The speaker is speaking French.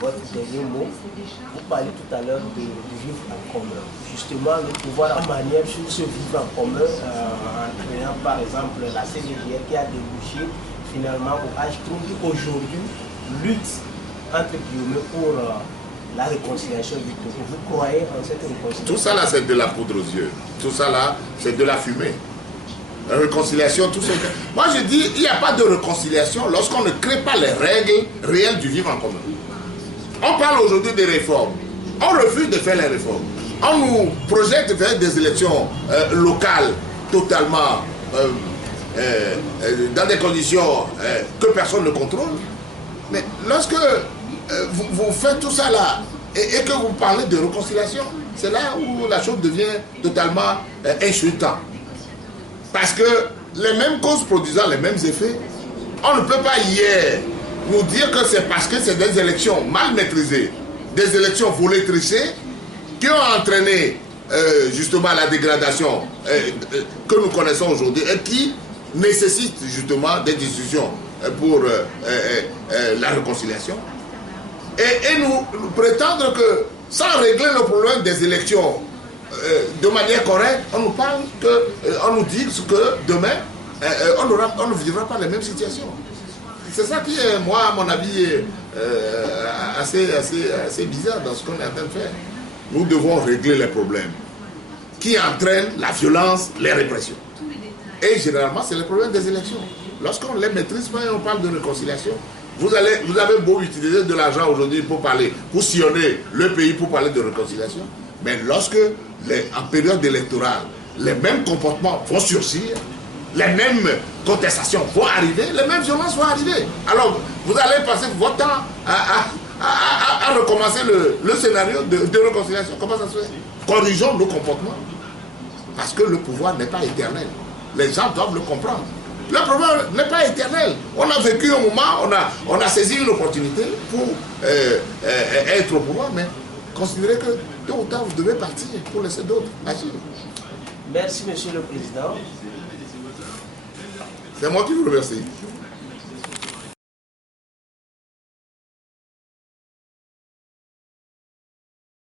votre dernier mot. Vous parlez tout à l'heure de vivre en commun. Justement, le pouvoir en manière sur ce vivre en commun, en créant par exemple la CGDR qui a débouché finalement au H3 qui aujourd'hui lutte entre guillemets pour la réconciliation du Togo. Vous croyez en cette réconciliation? Tout ça là, c'est de la poudre aux yeux. Tout ça là, c'est de la fumée. La réconciliation, tout ça. Moi je dis, il n'y a pas de réconciliation lorsqu'on ne crée pas les règles réelles du vivre en commun. On parle aujourd'hui des réformes. On refuse de faire les réformes. On nous projette de faire des élections locales totalement dans des conditions que personne ne contrôle. Mais lorsque vous faites tout ça là et que vous parlez de réconciliation, c'est là où la chose devient totalement insultante. Parce que les mêmes causes produisant les mêmes effets, on ne peut pas hier nous dire que c'est parce que c'est des élections mal maîtrisées, des élections volées trichées, qui ont entraîné justement la dégradation que nous connaissons aujourd'hui et qui nécessitent justement des discussions pour la réconciliation. Et nous prétendre que sans régler le problème des élections de manière correcte, on nous parle on nous dit que demain, on ne vivra pas les mêmes situations. C'est ça qui est, moi, à mon avis, assez bizarre dans ce qu'on est en train de faire. Nous devons régler les problèmes qui entraînent la violence, les répressions. Et généralement, c'est le problème des élections. Lorsqu'on ne les maîtrise pas et on parle de réconciliation, vous avez beau utiliser de l'argent aujourd'hui pour sillonner le pays pour parler de réconciliation, mais lorsque, en période électorale, les mêmes comportements vont surgir, les mêmes contestations vont arriver, les mêmes violences vont arriver. Alors, vous allez passer votre temps à recommencer le scénario de réconciliation. Comment ça se fait? Corrigeons nos comportements. Parce que le pouvoir n'est pas éternel. Les gens doivent le comprendre. Le problème n'est pas éternel. On a vécu un moment, on a saisi une opportunité pour être au pouvoir, mais considérez que tôt ou tard, vous devez partir pour laisser d'autres agir. Merci, Monsieur le Président. C'est moi qui vous remercie.